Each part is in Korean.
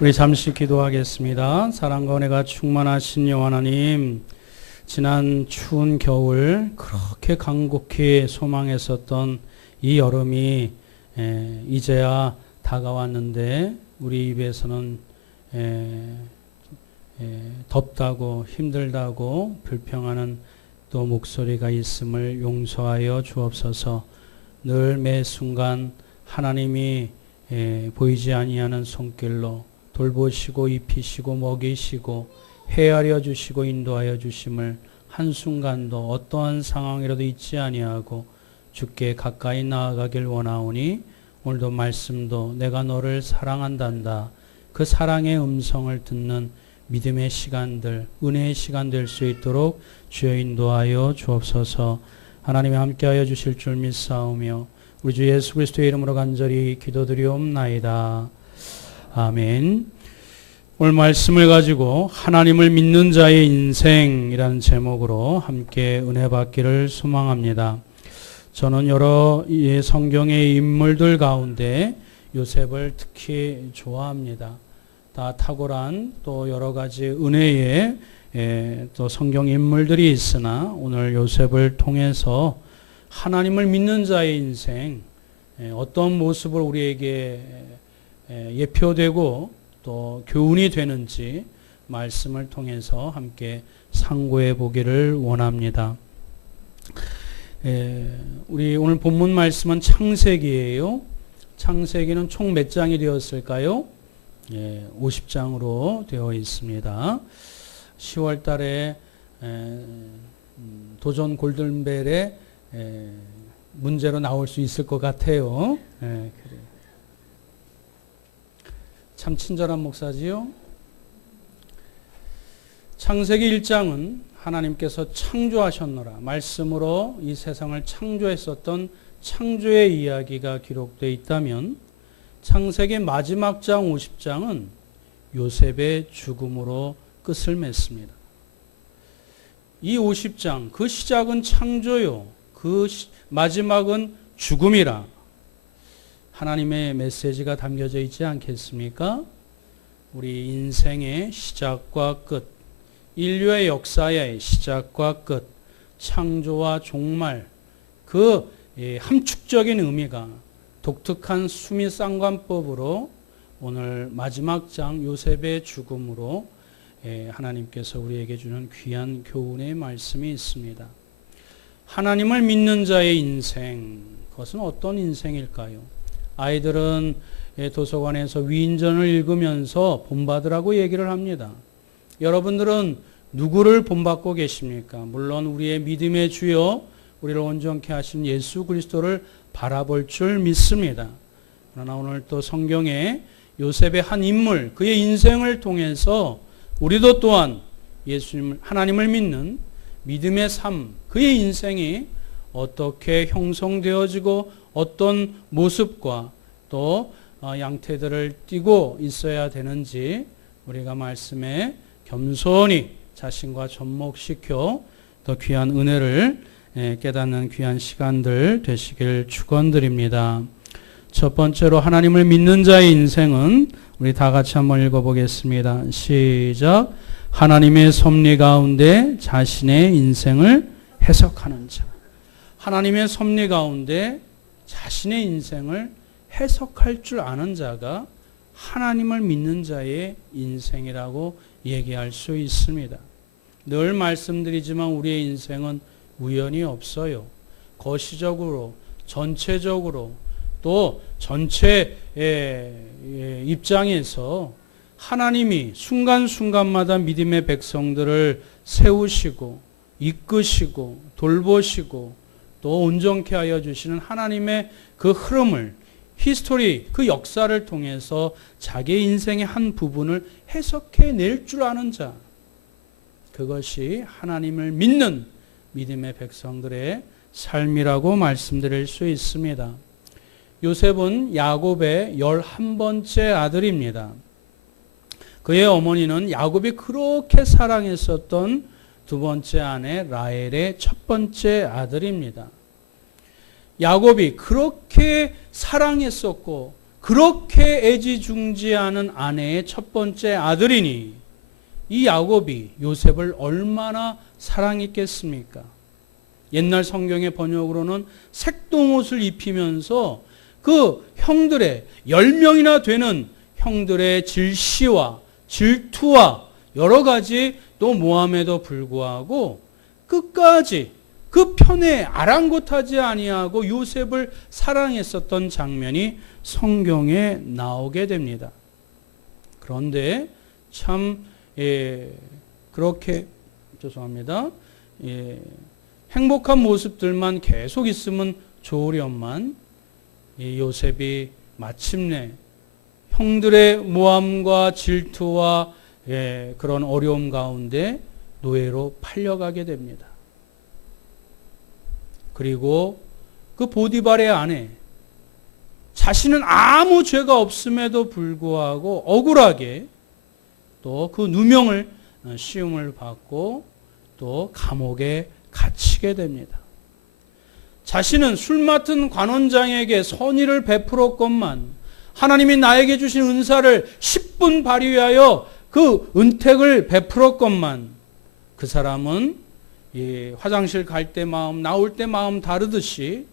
우리 잠시 기도하겠습니다. 사랑과 은혜가 충만하신 여호와 하나님, 지난 추운 겨울 그렇게 간곡히 소망했었던 이 여름이 이제야 다가왔는데 우리 입에서는 덥다고 힘들다고 불평하는 또 목소리가 있음을 용서하여 주옵소서. 늘 매 순간 하나님이 보이지 아니하는 손길로 돌보시고 입히시고 먹이시고 헤아려 주시고 인도하여 주심을 한순간도 어떠한 상황이라도 잊지 아니하고 주께 가까이 나아가길 원하오니 오늘도 말씀도 내가 너를 사랑한단다. 그 사랑의 음성을 듣는 믿음의 시간들, 은혜의 시간 될 수 있도록 주여 인도하여 주옵소서. 하나님이 함께하여 주실 줄 믿사오며 우리 주 예수 그리스도의 이름으로 간절히 기도드리옵나이다. 아멘. 오늘 말씀을 가지고 하나님을 믿는 자의 인생이라는 제목으로 함께 은혜 받기를 소망합니다. 저는 여러 성경의 인물들 가운데 요셉을 특히 좋아합니다. 다 탁월한 또 여러 가지 은혜의 또 성경 인물들이 있으나 오늘 요셉을 통해서 하나님을 믿는 자의 인생, 어떤 모습을 우리에게 예표되고 또 교훈이 되는지 말씀을 통해서 함께 상고해 보기를 원합니다. 우리 오늘 본문 말씀은 창세기예요. 창세기는 총 몇 장이 되었을까요? 50장으로 되어 있습니다. 10월 달에 도전 골든벨에 문제로 나올 수 있을 것 같아요. 그래요. 참 친절한 목사지요. 창세기 1장은 하나님께서 창조하셨노라 말씀으로 이 세상을 창조했었던 창조의 이야기가 기록되어 있다면 창세기 마지막 장 50장은 요셉의 죽음으로 끝을 맺습니다. 이 50장 그 시작은 창조요, 그 마지막은 죽음이라 하나님의 메시지가 담겨져 있지 않겠습니까? 우리 인생의 시작과 끝, 인류의 역사의 시작과 끝, 창조와 종말, 그 함축적인 의미가 독특한 수미상관법으로 오늘 마지막 장 요셉의 죽음으로 하나님께서 우리에게 주는 귀한 교훈의 말씀이 있습니다. 하나님을 믿는 자의 인생, 그것은 어떤 인생일까요? 아이들은 도서관에서 위인전을 읽으면서 본받으라고 얘기를 합니다. 여러분들은 누구를 본받고 계십니까? 물론 우리의 믿음의 주여, 우리를 온전케 하신 예수 그리스도를 바라볼 줄 믿습니다. 그러나 오늘 또 성경에 요셉의 한 인물, 그의 인생을 통해서 우리도 또한 예수님을, 하나님을 믿는 믿음의 삶, 그의 인생이 어떻게 형성되어지고 어떤 모습과 또 양태들을 띠고 있어야 되는지 우리가 말씀에 겸손히 자신과 접목시켜 더 귀한 은혜를 깨닫는 귀한 시간들 되시길 축원드립니다. 첫 번째로 하나님을 믿는 자의 인생은 우리 다 같이 한번 읽어보겠습니다. 시작. 하나님의 섭리 가운데 자신의 인생을 해석하는 자. 하나님의 섭리 가운데 자신의 인생을 해석할 줄 아는 자가 하나님을 믿는 자의 인생이라고 얘기할 수 있습니다. 늘 말씀드리지만 우리의 인생은 우연이 없어요. 거시적으로, 전체적으로, 또 전체 입장에서 하나님이 순간순간마다 믿음의 백성들을 세우시고 이끄시고 돌보시고 또 온전케 하여 주시는 하나님의 그 흐름을, 히스토리, 그 역사를 통해서 자기의 인생의 한 부분을 해석해 낼 줄 아는 자, 그것이 하나님을 믿는 믿음의 백성들의 삶이라고 말씀드릴 수 있습니다. 요셉은 야곱의 11번째 아들입니다. 그의 어머니는 야곱이 그렇게 사랑했었던 두 번째 아내 라헬의 첫 번째 아들입니다. 야곱이 그렇게 사랑했었고 그렇게 애지중지하는 아내의 첫 번째 아들이니 이 야곱이 요셉을 얼마나 사랑했겠습니까? 옛날 성경의 번역으로는 색동옷을 입히면서 그 형들의 10명이나 되는 형들의 질시와 질투와 여러 가지 또 모함에도 불구하고 끝까지 그 편에 아랑곳하지 아니하고 요셉을 사랑했었던 장면이 성경에 나오게 됩니다. 그런데 참 그렇게 죄송합니다. 행복한 모습들만 계속 있으면 좋으련만 요셉이 마침내 형들의 모함과 질투와 그런 어려움 가운데 노예로 팔려가게 됩니다. 그리고 그 보디발의 아내 자신은 아무 죄가 없음에도 불구하고 억울하게 또 그 누명을 씌움을 받고 또 감옥에 갇히게 됩니다. 자신은 술 맡은 관원장에게 선의를 베풀었건만 하나님이 나에게 주신 은사를 10분 발휘하여 그 은택을 베풀었건만 그 사람은 화장실 갈 때 마음 나올 때 마음 다르듯이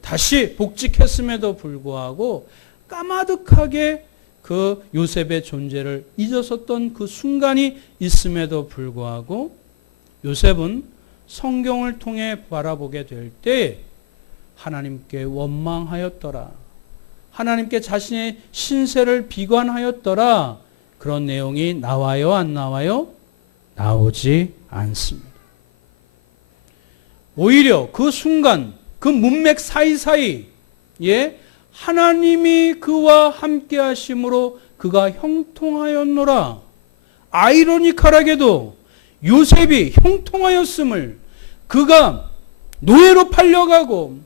다시 복직했음에도 불구하고 까마득하게 그 요셉의 존재를 잊었었던 그 순간이 있음에도 불구하고 요셉은 성경을 통해 바라보게 될 때 하나님께 원망하였더라. 하나님께 자신의 신세를 비관하였더라. 그런 내용이 나와요, 안 나와요? 나오지 않습니다. 오히려 그 순간, 그 문맥 사이사이에 하나님이 그와 함께 하심으로 그가 형통하였노라. 아이러니컬하게도 요셉이 형통하였음을 그가 노예로 팔려가고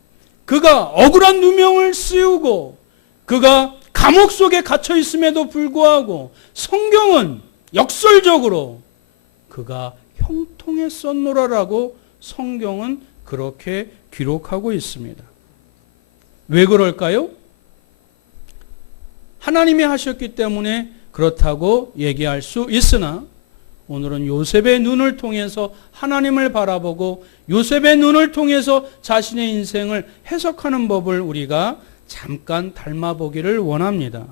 그가 억울한 누명을 씌우고 그가 감옥 속에 갇혀 있음에도 불구하고 성경은 역설적으로 그가 형통했었노라라고 성경은 그렇게 기록하고 있습니다. 왜 그럴까요? 하나님이 하셨기 때문에 그렇다고 얘기할 수 있으나 오늘은 요셉의 눈을 통해서 하나님을 바라보고 요셉의 눈을 통해서 자신의 인생을 해석하는 법을 우리가 잠깐 닮아보기를 원합니다.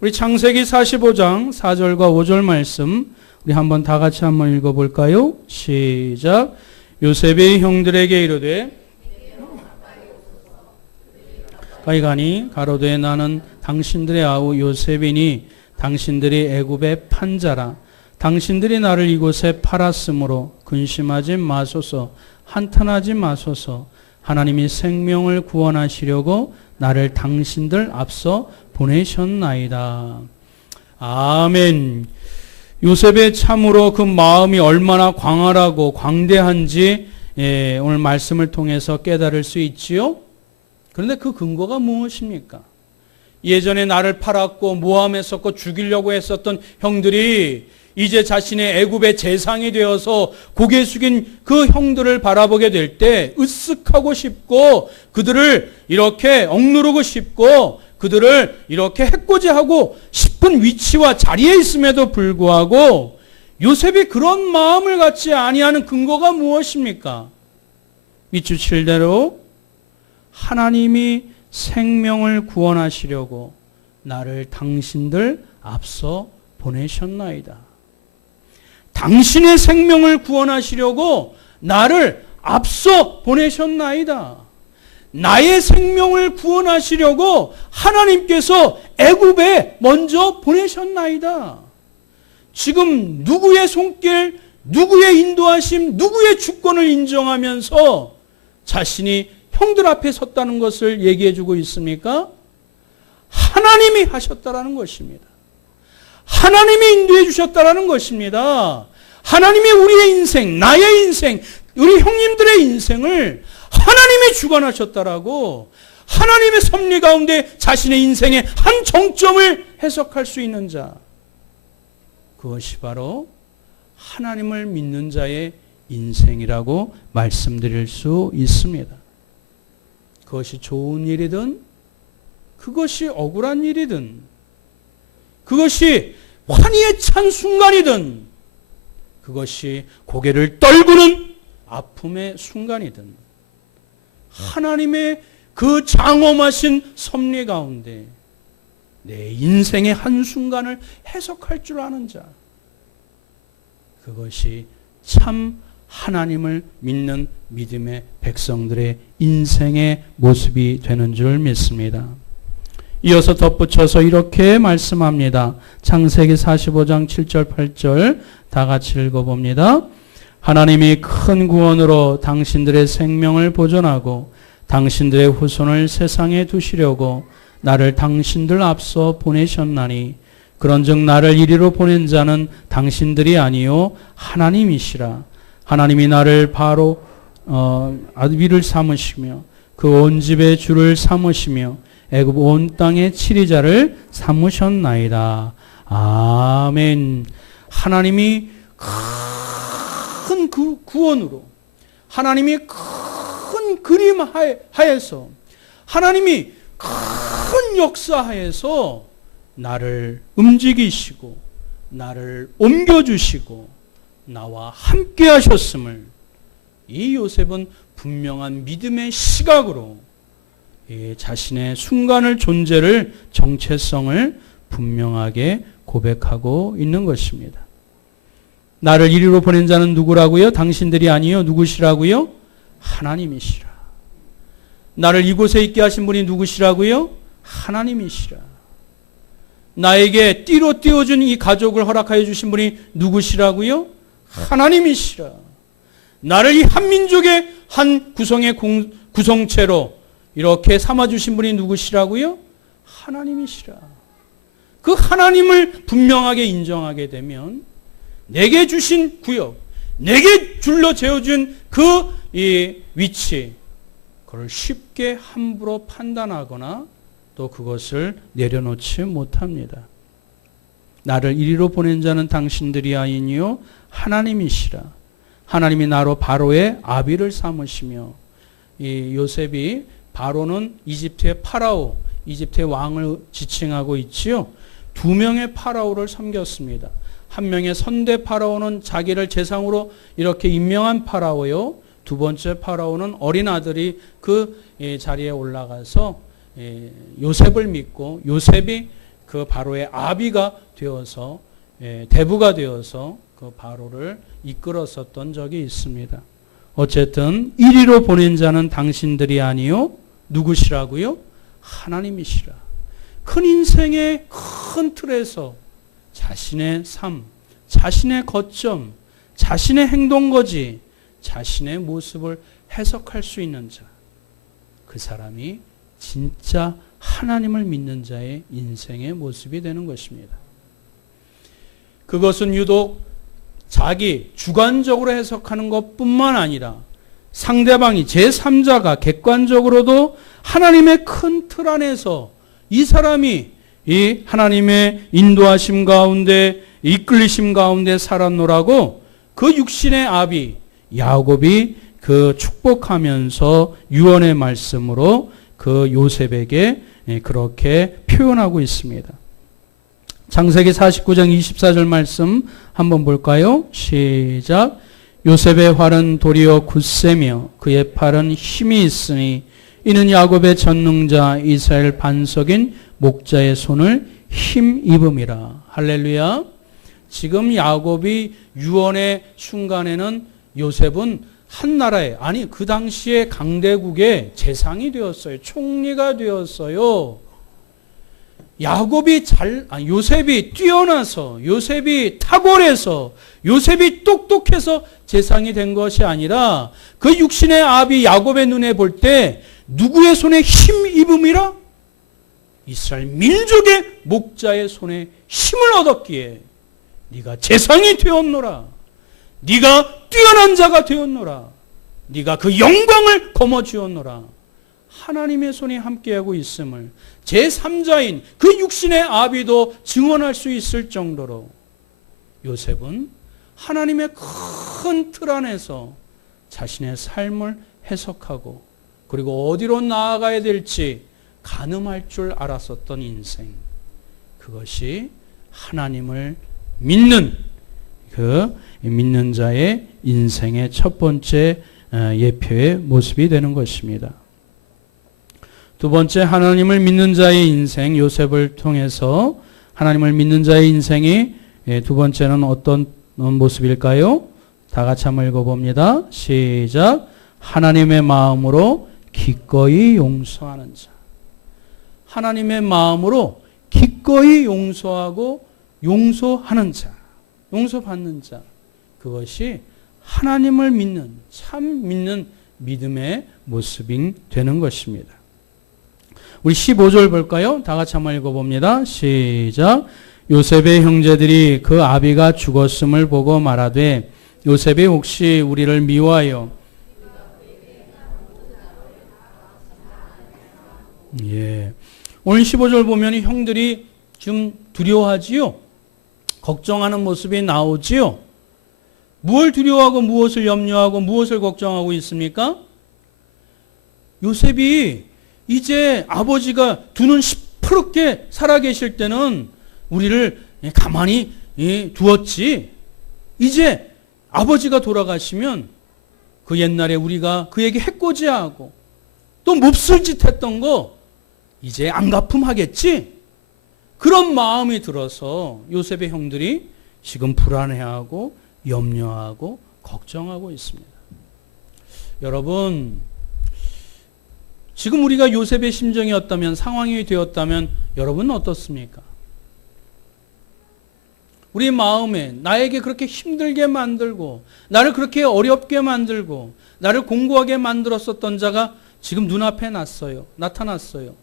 우리 창세기 45장 4절과 5절 말씀 우리 한번 다 같이 한번 읽어볼까요? 시작. 요셉이 형들에게 이르되 가니 가로되 나는 당신들의 아우 요셉이니 당신들이 애굽의 판자라. 당신들이 나를 이곳에 팔았으므로 근심하지 마소서, 한탄하지 마소서. 하나님이 생명을 구원하시려고 나를 당신들 앞서 보내셨나이다. 아멘. 요셉의 참으로 그 마음이 얼마나 광활하고 광대한지 오늘 말씀을 통해서 깨달을 수 있지요. 그런데 그 근거가 무엇입니까? 예전에 나를 팔았고 모함했었고 죽이려고 했었던 형들이 이제 자신의 애굽의 재상이 되어서 고개 숙인 그 형들을 바라보게 될 때 으쓱하고 싶고 그들을 이렇게 억누르고 싶고 그들을 이렇게 해코지하고 싶은 위치와 자리에 있음에도 불구하고 요셉이 그런 마음을 갖지 아니하는 근거가 무엇입니까? 밑줄칠대로 하나님이 생명을 구원하시려고 나를 당신들 앞서 보내셨나이다. 당신의 생명을 구원하시려고 나를 앞서 보내셨나이다. 나의 생명을 구원하시려고 하나님께서 애굽에 먼저 보내셨나이다. 지금 누구의 손길, 누구의 인도하심, 누구의 주권을 인정하면서 자신이 형들 앞에 섰다는 것을 얘기해 주고 있습니까? 하나님이 하셨다라는 것입니다. 하나님이 인도해 주셨다라는 것입니다. 하나님이 우리의 인생, 나의 인생, 우리 형님들의 인생을 하나님이 주관하셨다라고 하나님의 섭리 가운데 자신의 인생의 한 정점을 해석할 수 있는 자, 그것이 바로 하나님을 믿는 자의 인생이라고 말씀드릴 수 있습니다. 그것이 좋은 일이든 그것이 억울한 일이든 그것이 환희에 찬 순간이든 그것이 고개를 떨구는 아픔의 순간이든 하나님의 그 장엄하신 섭리 가운데 내 인생의 한순간을 해석할 줄 아는 자, 그것이 참 하나님을 믿는 믿음의 백성들의 인생의 모습이 되는 줄 믿습니다. 이어서 덧붙여서 이렇게 말씀합니다. 창세기 45장 7절 8절 다 같이 읽어봅니다. 하나님이 큰 구원으로 당신들의 생명을 보존하고 당신들의 후손을 세상에 두시려고 나를 당신들 앞서 보내셨나니 그런즉 나를 이리로 보낸 자는 당신들이 아니요 하나님이시라. 하나님이 나를 바로 아비를 삼으시며 그 온 집의 주를 삼으시며 애굽 온 땅의 치리자를 삼으셨나이다. 아멘. 하나님이 큰 구원으로 하나님이 큰 그림 하에서 하나님이 큰 역사하에서 나를 움직이시고 나를 옮겨주시고 나와 함께 하셨음을 이 요셉은 분명한 믿음의 시각으로 자신의 순간을 존재를 정체성을 분명하게 고백하고 있는 것입니다. 나를 이리로 보낸 자는 누구라고요? 당신들이 아니요. 누구시라고요? 하나님이시라. 나를 이곳에 있게 하신 분이 누구시라고요? 하나님이시라. 나에게 띠로 띄워준 이 가족을 허락하여 주신 분이 누구시라고요? 하나님이시라. 나를 이 한민족의 한 구성의 구성체로 이렇게 삼아주신 분이 누구시라고요? 하나님이시라. 그 하나님을 분명하게 인정하게 되면 내게 주신 구역, 내게 둘러 재어준 그 위치, 그걸 쉽게 함부로 판단하거나 또 그것을 내려놓지 못합니다. 나를 이리로 보낸 자는 당신들이 아니요 하나님이시라. 하나님이 나로 바로의 아비를 삼으시며 이 요셉이 바로는 이집트의 파라오, 이집트의 왕을 지칭하고 있지요. 두 명의 파라오를 섬겼습니다. 한 명의 선대 파라오는 자기를 제상으로 이렇게 임명한 파라오요. 두 번째 파라오는 어린 아들이 그 자리에 올라가서 요셉을 믿고 요셉이 그 바로의 아비가 되어서 대부가 되어서 그 바로를 이끌었었던 적이 있습니다. 어쨌든 이리로 보낸 자는 당신들이 아니요 누구시라고요? 하나님이시라. 큰 인생의 큰 틀에서 자신의 삶, 자신의 거점, 자신의 행동거지, 자신의 모습을 해석할 수 있는 자, 그 사람이 진짜 하나님을 믿는 자의 인생의 모습이 되는 것입니다. 그것은 유독 자기 주관적으로 해석하는 것뿐만 아니라 상대방이 제3자가 객관적으로도 하나님의 큰 틀 안에서 이 사람이 이 하나님의 인도하심 가운데 이끌리심 가운데 살았노라고 그 육신의 아비 야곱이 그 축복하면서 유언의 말씀으로 그 요셉에게 그렇게 표현하고 있습니다. 창세기 49장 24절 말씀 한번 볼까요? 시작. 요셉의 활은 도리어 굳세며 그의 팔은 힘이 있으니 이는 야곱의 전능자 이스라엘 반석인 목자의 손을 힘입음이라. 할렐루야. 지금 야곱이 유언의 순간에는 요셉은 한 나라의, 아니 그 당시에 강대국의 재상이 되었어요. 총리가 되었어요. 요셉이 뛰어나서, 요셉이 탁월해서, 요셉이 똑똑해서 재상이 된 것이 아니라 그 육신의 아비 야곱의 눈에 볼 때 누구의 손에 힘입음이라? 이스라엘 민족의 목자의 손에 힘을 얻었기에 네가 재상이 되었노라. 네가 뛰어난 자가 되었노라. 네가 그 영광을 거머쥐었노라. 하나님의 손이 함께하고 있음을 제3자인 그 육신의 아비도 증언할 수 있을 정도로 요셉은 하나님의 큰 틀 안에서 자신의 삶을 해석하고 그리고 어디로 나아가야 될지 간음할 줄 알았었던 인생, 그것이 하나님을 믿는 그 믿는 자의 인생의 첫 번째 예표의 모습이 되는 것입니다. 두 번째, 하나님을 믿는 자의 인생, 요셉을 통해서 하나님을 믿는 자의 인생이 두 번째는 어떤 모습일까요? 다 같이 한번 읽어봅니다. 시작. 하나님의 마음으로 기꺼이 용서하는 자. 하나님의 마음으로 기꺼이 용서하고 용서하는 자, 용서받는 자, 그것이 하나님을 믿는, 참 믿는 믿음의 모습이 되는 것입니다. 우리 15절 볼까요? 다 같이 한번 읽어봅니다. 시작. 요셉의 형제들이 그 아비가 죽었음을 보고 말하되 요셉이 혹시 우리를 미워하여 오늘 15절 보면 형들이 좀 두려워하지요? 걱정하는 모습이 나오지요? 무엇을 두려워하고 무엇을 염려하고 무엇을 걱정하고 있습니까? 요셉이 이제 아버지가 두 눈 시퍼렇게 살아계실 때는 우리를 가만히 두었지. 이제 아버지가 돌아가시면 그 옛날에 우리가 그에게 해코지하고 또 몹쓸 짓 했던 거 이제 안 갚음하겠지? 그런 마음이 들어서 요셉의 형들이 지금 불안해하고 염려하고 걱정하고 있습니다. 여러분, 지금 우리가 요셉의 심정이었다면, 상황이 되었다면 여러분은 어떻습니까? 우리 마음에 나에게 그렇게 힘들게 만들고 나를 그렇게 어렵게 만들고 나를 공고하게 만들었었던 자가 지금 눈앞에 나타났어요.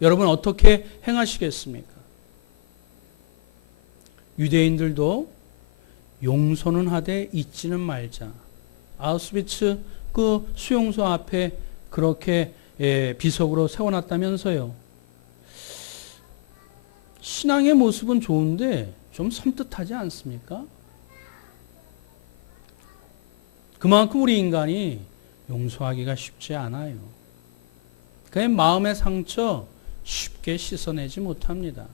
여러분 어떻게 행하시겠습니까? 유대인들도 용서는 하되 잊지는 말자. 아우슈비츠 그 수용소 앞에 그렇게 비석으로 세워놨다면서요. 신앙의 모습은 좋은데 좀 섬뜩하지 않습니까? 그만큼 우리 인간이 용서하기가 쉽지 않아요. 그의 마음의 상처 쉽게 씻어내지 못합니다.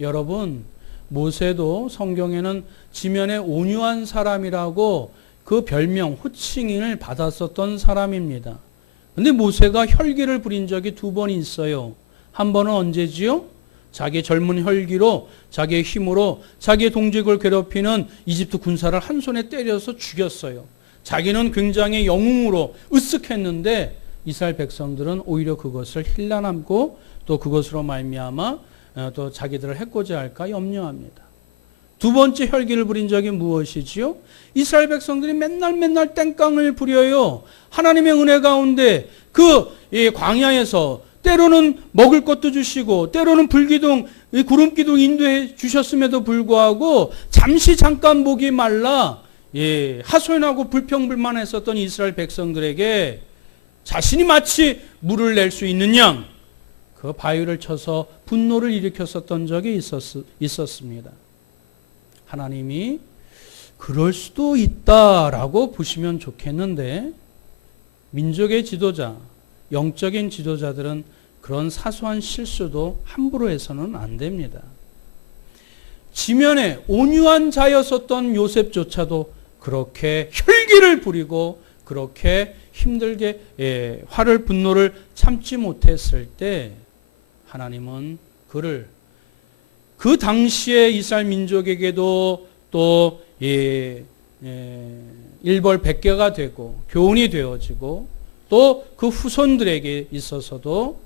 여러분, 모세도 성경에는 지면에 온유한 사람이라고 그 별명, 호칭을 받았었던 사람입니다. 근데 모세가 혈기를 부린 적이 두 번 있어요. 한 번은 언제지요? 자기 젊은 혈기로, 자기의 힘으로 자기의 동족을 괴롭히는 이집트 군사를 한 손에 때려서 죽였어요. 자기는 굉장히 영웅으로 으쓱했는데 이스라엘 백성들은 오히려 그것을 힐난하고 또 그것으로 말미암아 또 자기들을 해코지 할까 염려합니다. 두 번째 혈기를 부린 적이 무엇이지요? 이스라엘 백성들이 맨날 땡깡을 부려요. 하나님의 은혜 가운데 그 광야에서 때로는 먹을 것도 주시고 때로는 불기둥, 구름기둥 인도해 주셨음에도 불구하고 잠깐 목이 말라 하소연하고 불평불만했었던 이스라엘 백성들에게 자신이 마치 물을 낼 수 있는 양 그 바위를 쳐서 분노를 일으켰었던 적이 있었습니다. 하나님이 그럴 수도 있다라고 보시면 좋겠는데 민족의 지도자, 영적인 지도자들은 그런 사소한 실수도 함부로 해서는 안 됩니다. 지면에 온유한 자였었던 요셉조차도 그렇게 혈기를 부리고 그렇게 힘들게 화를 분노를 참지 못했을 때 하나님은 그를 그 당시에 이스라엘 민족에게도 또 일벌백계가 되고 교훈이 되어지고 또 그 후손들에게 있어서도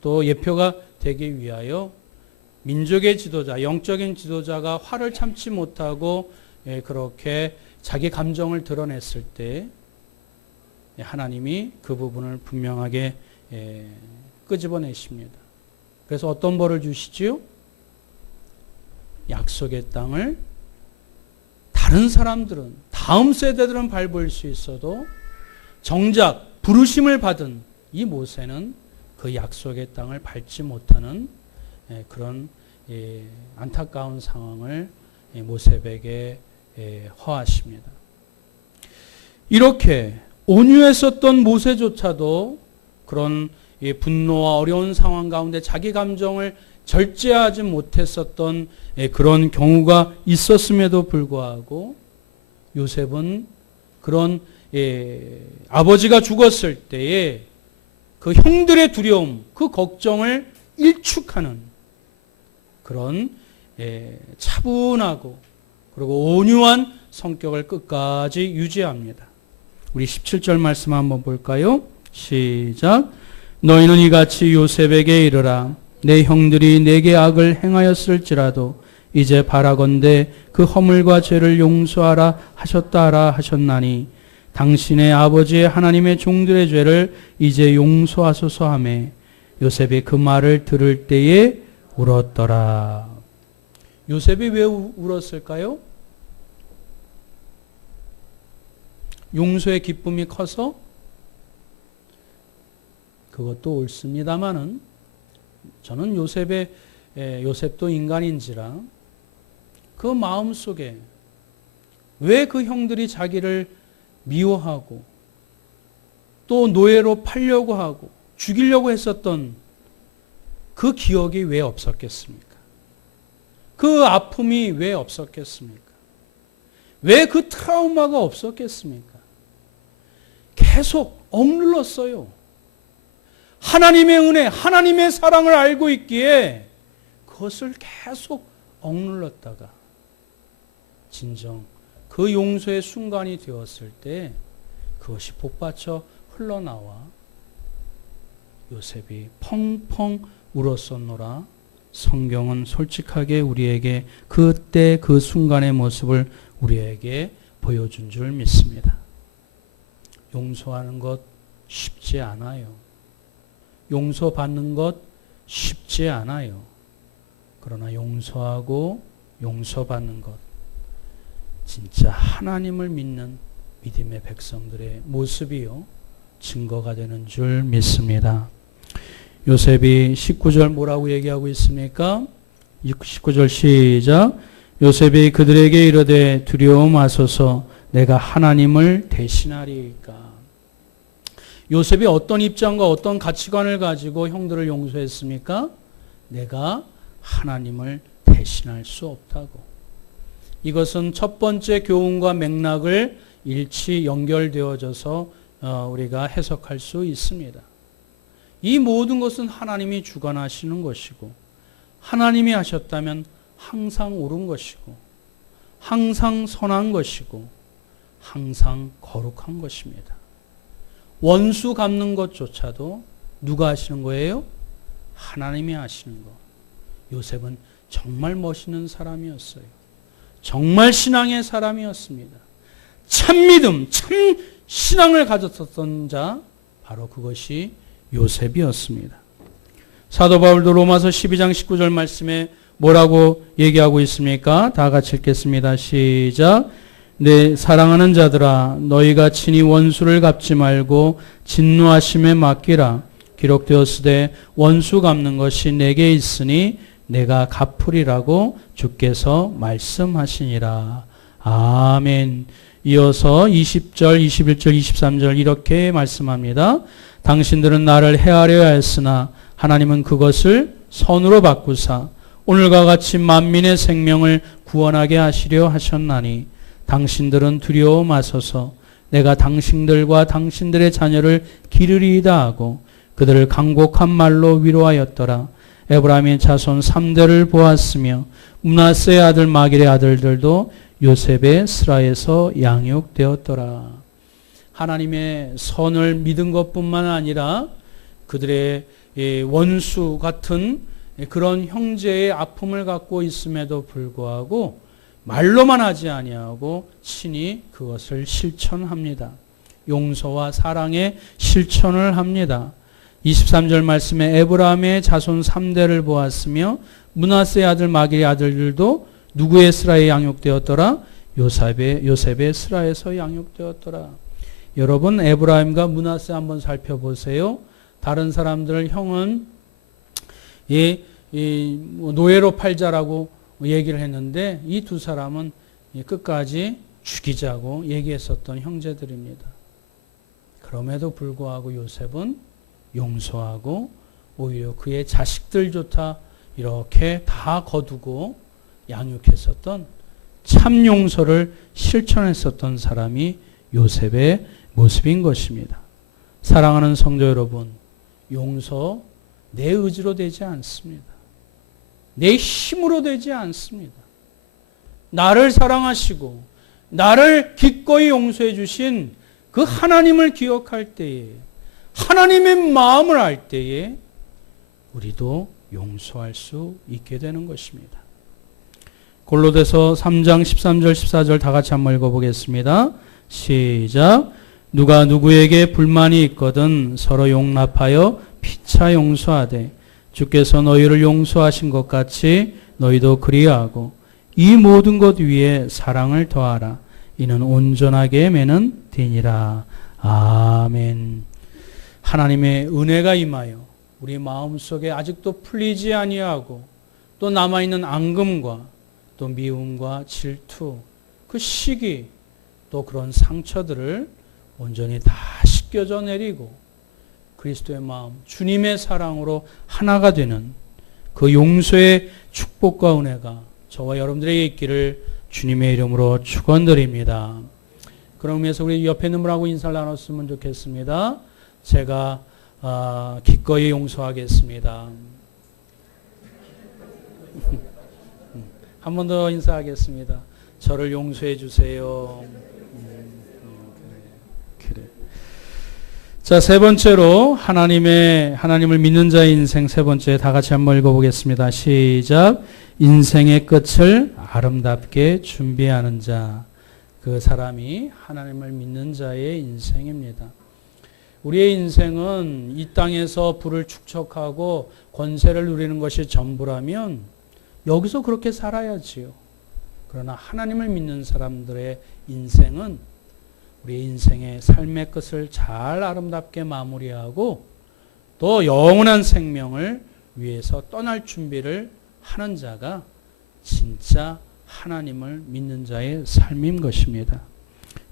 또 예표가 되기 위하여 민족의 지도자, 영적인 지도자가 화를 참지 못하고 그렇게 자기 감정을 드러냈을 때 하나님이 그 부분을 분명하게 끄집어내십니다. 그래서 어떤 벌을 주시지요? 약속의 땅을 다른 사람들은, 다음 세대들은 밟을 수 있어도 정작 부르심을 받은 이 모세는 그 약속의 땅을 밟지 못하는 그런 안타까운 상황을 모세에게 허하십니다. 이렇게 온유했었던 모세조차도 그런 이 분노와 어려운 상황 가운데 자기 감정을 절제하지 못했었던 그런 경우가 있었음에도 불구하고 요셉은 그런 아버지가 죽었을 때에 그 형들의 두려움, 그 걱정을 일축하는 그런 차분하고 그리고 온유한 성격을 끝까지 유지합니다. 우리 17절 말씀 한번 볼까요? 시작. 너희는 이같이 요셉에게 이르라. 내 형들이 내게 악을 행하였을지라도 이제 바라건대 그 허물과 죄를 용서하라 하셨다 하라 하셨나니 당신의 아버지의 하나님의 종들의 죄를 이제 용서하소서 하매 요셉이 그 말을 들을 때에 울었더라. 요셉이 왜 울었을까요? 용서의 기쁨이 커서? 그것도 옳습니다마는 저는 요셉도 인간인지라 그 마음속에 왜 그 형들이 자기를 미워하고 또 노예로 팔려고 하고 죽이려고 했었던 그 기억이 왜 없었겠습니까? 그 아픔이 왜 없었겠습니까? 왜 그 트라우마가 없었겠습니까? 계속 억눌렀어요. 하나님의 은혜, 하나님의 사랑을 알고 있기에 그것을 계속 억눌렀다가 진정 그 용서의 순간이 되었을 때 그것이 복받쳐 흘러나와 요셉이 펑펑 울었었노라. 성경은 솔직하게 우리에게 그때 그 순간의 모습을 우리에게 보여준 줄 믿습니다. 용서하는 것 쉽지 않아요. 용서받는 것 쉽지 않아요. 그러나 용서하고 용서받는 것 진짜 하나님을 믿는 믿음의 백성들의 모습이요 증거가 되는 줄 믿습니다. 요셉이 19절 뭐라고 얘기하고 있습니까? 19절 시작. 요셉이 그들에게 이르되 두려워 마소서 내가 하나님을 대신하리이까. 요셉이 어떤 입장과 어떤 가치관을 가지고 형들을 용서했습니까? 내가 하나님을 대신할 수 없다고. 이것은 첫 번째 교훈과 맥락을 일치 연결되어져서 우리가 해석할 수 있습니다. 이 모든 것은 하나님이 주관하시는 것이고 하나님이 하셨다면 항상 옳은 것이고 항상 선한 것이고 항상 거룩한 것입니다. 원수 갚는 것조차도 누가 하시는 거예요? 하나님이 하시는 것. 요셉은 정말 멋있는 사람이었어요. 정말 신앙의 사람이었습니다. 참 믿음, 참 신앙을 가졌었던 자 바로 그것이 요셉이었습니다. 사도 바울도 로마서 12장 19절 말씀에 뭐라고 얘기하고 있습니까? 다 같이 읽겠습니다. 시작. 내 사랑하는 자들아 너희가 친히 원수를 갚지 말고 진노하심에 맡기라. 기록되었으되 원수 갚는 것이 내게 있으니 내가 갚으리라고 주께서 말씀하시니라. 아멘. 이어서 20절, 21절, 23절 이렇게 말씀합니다. 당신들은 나를 해하려 하였으나 하나님은 그것을 선으로 바꾸사 오늘과 같이 만민의 생명을 구원하게 하시려 하셨나니 당신들은 두려워 마소서 내가 당신들과 당신들의 자녀를 기르리이다 하고 그들을 간곡한 말로 위로하였더라. 에브라임의 자손 3대를 보았으며 므낫세의 아들 마길의 아들들도 요셉의 스라에서 양육되었더라. 하나님의 선을 믿은 것뿐만 아니라 그들의 원수 같은 그런 형제의 아픔을 갖고 있음에도 불구하고 말로만 하지 아니하고 친히 그것을 실천합니다. 용서와 사랑의 실천을 합니다. 23절 말씀에 에브라임의 자손 3대를 보았으며 므낫세의 아들 마길의 아들들도 누구의 스라에 양육되었더라? 요셉의 스라에서 양육되었더라. 여러분 에브라임과 므낫세 한번 살펴보세요. 다른 사람들 형은 노예로 팔자라고 얘기를 했는데 이 두 사람은 끝까지 죽이자고 얘기했었던 형제들입니다. 그럼에도 불구하고 요셉은 용서하고 오히려 그의 자식들조차 이렇게 다 거두고 양육했었던 참 용서를 실천했었던 사람이 요셉의 모습인 것입니다. 사랑하는 성도 여러분, 용서 내 의지로 되지 않습니다. 내 힘으로 되지 않습니다. 나를 사랑하시고 나를 기꺼이 용서해 주신 그 하나님을 기억할 때에, 하나님의 마음을 알 때에 우리도 용서할 수 있게 되는 것입니다. 골로새서 3장 13절 14절 다 같이 한번 읽어보겠습니다. 시작. 누가 누구에게 불만이 있거든 서로 용납하여 피차 용서하되 주께서 너희를 용서하신 것 같이 너희도 그리하고 이 모든 것 위에 사랑을 더하라. 이는 온전하게 매는 되니라. 아멘. 하나님의 은혜가 임하여 우리 마음속에 아직도 풀리지 아니하고 또 남아있는 앙금과 또 미움과 질투, 그 시기, 또 그런 상처들을 온전히 다 씻겨져 내리고 그리스도의 마음, 주님의 사랑으로 하나가 되는 그 용서의 축복과 은혜가 저와 여러분들에게 있기를 주님의 이름으로 축원드립니다. 그런 의미에서 우리 옆에 있는 분하고 인사를 나눴으면 좋겠습니다. 제가 기꺼이 용서하겠습니다. 한 번 더 인사하겠습니다. 저를 용서해 주세요. 그래. 자, 세 번째로 하나님을 믿는 자의 인생 세 번째 다 같이 한번 읽어보겠습니다. 시작. 인생의 끝을 아름답게 준비하는 자. 그 사람이 하나님을 믿는 자의 인생입니다. 우리의 인생은 이 땅에서 부를 축적하고 권세를 누리는 것이 전부라면 여기서 그렇게 살아야지요. 그러나 하나님을 믿는 사람들의 인생은 우리의 인생의 삶의 끝을 잘 아름답게 마무리하고 또 영원한 생명을 위해서 떠날 준비를 하는 자가 진짜 하나님을 믿는 자의 삶인 것입니다.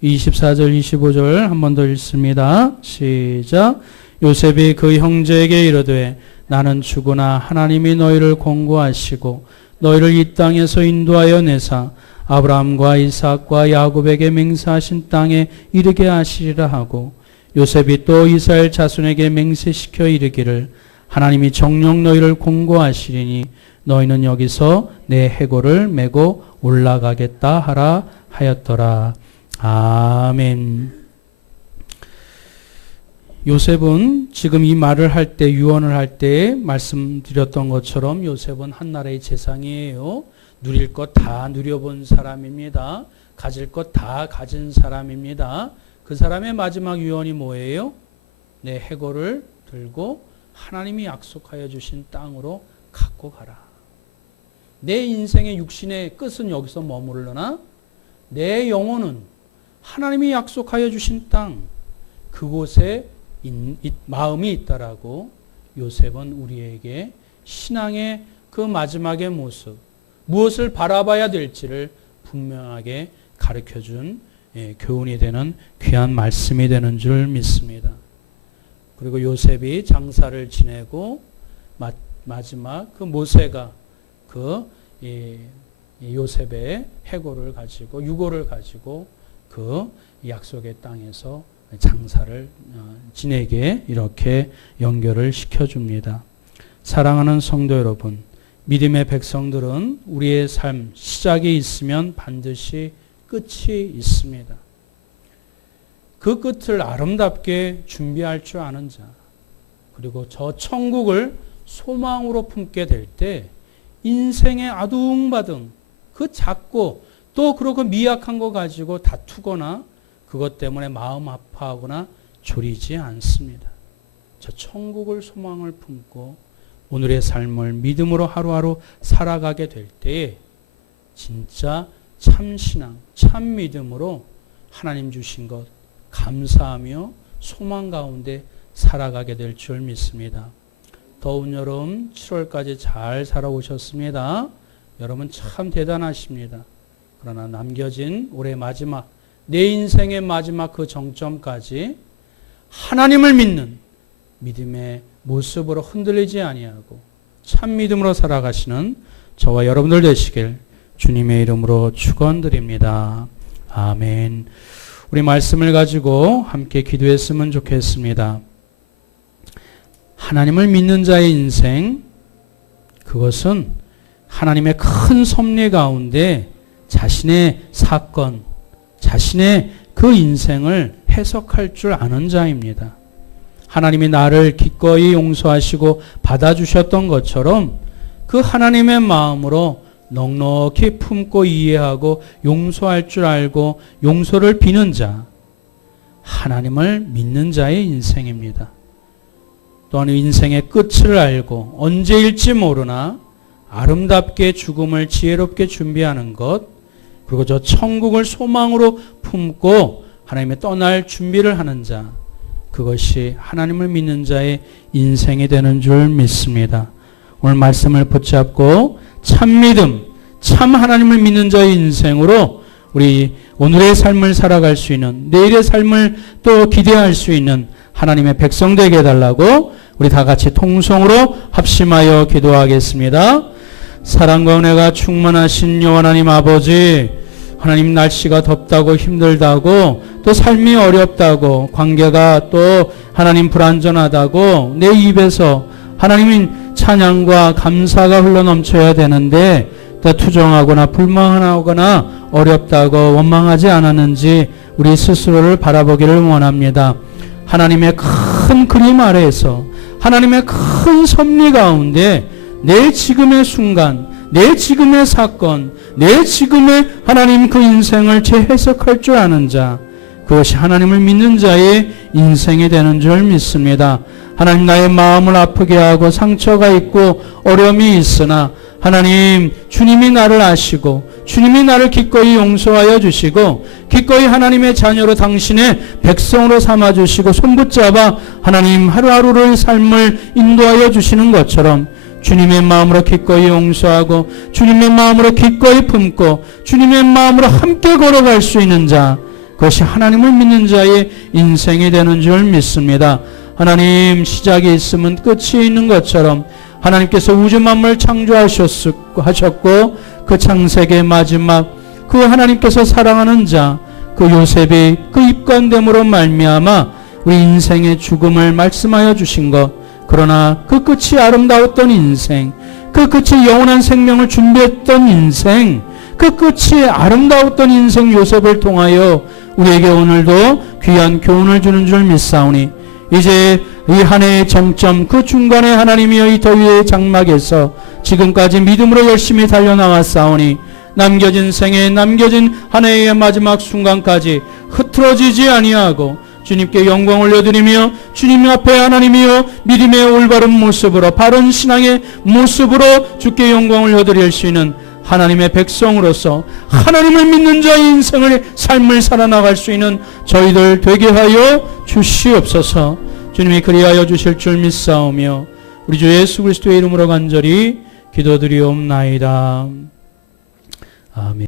24절 25절 한 번 더 읽습니다. 시작. 요셉이 그 형제에게 이르되 나는 죽으나 하나님이 너희를 공고하시고 너희를 이 땅에서 인도하여 내사 아브라함과 이삭과 야곱에게 맹세하신 땅에 이르게 하시리라 하고 요셉이 또 이스라엘 자손에게 맹세시켜 이르기를 하나님이 정녕 너희를 공고하시리니 너희는 여기서 내 해골을 메고 올라가겠다 하라 하였더라. 아멘. 요셉은 지금 이 말을 할 때, 유언을 할 때 말씀드렸던 것처럼 요셉은 한 나라의 재상이에요. 누릴 것 다 누려본 사람입니다. 가질 것 다 가진 사람입니다. 그 사람의 마지막 유언이 뭐예요? 내 해골을 들고 하나님이 약속하여 주신 땅으로 갖고 가라. 내 인생의 육신의 끝은 여기서 머무르려나 내 영혼은 하나님이 약속하여 주신 땅, 그곳에 마음이 있다라고 요셉은 우리에게 신앙의 그 마지막의 모습, 무엇을 바라봐야 될지를 분명하게 가르쳐준 교훈이 되는 귀한 말씀이 되는 줄 믿습니다. 그리고 요셉이 장사를 지내고 마지막 그 모세가 그 요셉의 해골을 가지고 유골을 가지고 그 약속의 땅에서 장사를 지내게 이렇게 연결을 시켜줍니다. 사랑하는 성도 여러분, 믿음의 백성들은 우리의 삶 시작이 있으면 반드시 끝이 있습니다. 그 끝을 아름답게 준비할 줄 아는 자, 그리고 저 천국을 소망으로 품게 될 때 인생의 아둥바둥 그 작고 또 그렇고 미약한 거 가지고 다투거나 그것 때문에 마음 아파하거나 졸이지 않습니다. 저 천국을 소망을 품고 오늘의 삶을 믿음으로 하루하루 살아가게 될 때에 진짜 참신앙, 참믿음으로 하나님 주신 것 감사하며 소망 가운데 살아가게 될 줄 믿습니다. 더운 여름 7월까지 잘 살아오셨습니다. 여러분 참 대단하십니다. 그러나 남겨진 올해 마지막, 내 인생의 마지막 그 정점까지 하나님을 믿는 믿음의 모습으로 흔들리지 아니하고 참 믿음으로 살아가시는 저와 여러분들 되시길 주님의 이름으로 축원드립니다. 아멘. 우리 말씀을 가지고 함께 기도했으면 좋겠습니다. 하나님을 믿는 자의 인생, 그것은 하나님의 큰 섭리 가운데 자신의 사건, 자신의 그 인생을 해석할 줄 아는 자입니다. 하나님이 나를 기꺼이 용서하시고 받아주셨던 것처럼 그 하나님의 마음으로 넉넉히 품고 이해하고 용서할 줄 알고 용서를 비는 자, 하나님을 믿는 자의 인생입니다. 또한 인생의 끝을 알고 언제일지 모르나 아름답게 죽음을 지혜롭게 준비하는 것, 그리고 저 천국을 소망으로 품고 하나님의 떠날 준비를 하는 자, 그것이 하나님을 믿는 자의 인생이 되는 줄 믿습니다. 오늘 말씀을 붙잡고 참 믿음, 참 하나님을 믿는 자의 인생으로 우리 오늘의 삶을 살아갈 수 있는, 내일의 삶을 또 기대할 수 있는 하나님의 백성 되게 해달라고 우리 다 같이 통성으로 합심하여 기도하겠습니다. 사랑과 은혜가 충만하신 여호와 하나님 아버지, 하나님 날씨가 덥다고 힘들다고 또 삶이 어렵다고 관계가 또 하나님 불안전하다고 내 입에서 하나님인 찬양과 감사가 흘러넘쳐야 되는데 또 투정하거나 불만하거나 어렵다고 원망하지 않았는지 우리 스스로를 바라보기를 원합니다. 하나님의 큰 그림 아래에서 하나님의 큰 섭리 가운데 내 지금의 순간, 내 지금의 사건, 내 지금의 하나님 그 인생을 재해석할 줄 아는 자, 그것이 하나님을 믿는 자의 인생이 되는 줄 믿습니다. 하나님, 나의 마음을 아프게 하고 상처가 있고 어려움이 있으나 하나님, 주님이 나를 아시고 주님이 나를 기꺼이 용서하여 주시고 기꺼이 하나님의 자녀로 당신의 백성으로 삼아주시고 손붙잡아 하나님 하루하루의 삶을 인도하여 주시는 것처럼 주님의 마음으로 기꺼이 용서하고 주님의 마음으로 기꺼이 품고 주님의 마음으로 함께 걸어갈 수 있는 자, 그것이 하나님을 믿는 자의 인생이 되는 줄 믿습니다. 하나님, 시작이 있으면 끝이 있는 것처럼 하나님께서 우주 만물을 창조하셨고 그 창세기의 마지막 그 하나님께서 사랑하는 자, 그 요셉이 그 입관됨으로 말미암아 우리 인생의 죽음을 말씀하여 주신 것, 그러나 그 끝이 아름다웠던 인생, 그 끝이 영원한 생명을 준비했던 인생, 그 끝이 아름다웠던 인생 요셉을 통하여 우리에게 오늘도 귀한 교훈을 주는 줄 믿사오니 이제 이 한 해의 정점, 그 중간에 하나님이여 이 더위의 장막에서 지금까지 믿음으로 열심히 달려나왔사오니 남겨진 생에 남겨진 한 해의 마지막 순간까지 흐트러지지 아니하고 주님께 영광 올려드리며 주님 앞에 하나님이여 믿음의 올바른 모습으로 바른 신앙의 모습으로 주께 영광 올려드릴 수 있는 하나님의 백성으로서 하나님을 믿는 자의 인생을 삶을 살아나갈 수 있는 저희들 되게 하여 주시옵소서. 주님이 그리하여 주실 줄 믿사오며 우리 주 예수 그리스도의 이름으로 간절히 기도드리옵나이다. 아멘.